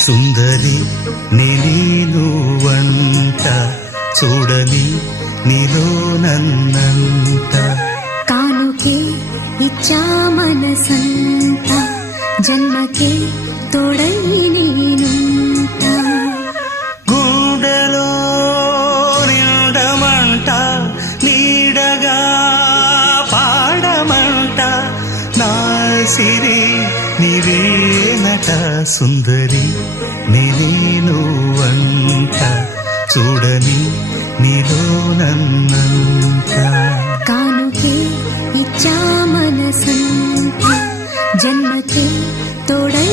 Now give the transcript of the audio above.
సుందరి నేను వంట చూడని నీలో నన్నంత కానుకే ఇచ్చా మనసంత జన్మకే తోడై నేనుంట గుండెలో నిండమంట నీడగా పాడమంట నా సిరి నీవేనట సుందరి నేను వంట చూడని నీలో నన్నంత కానుకే ఇచ్చా మనసంత జన్మకే తోడై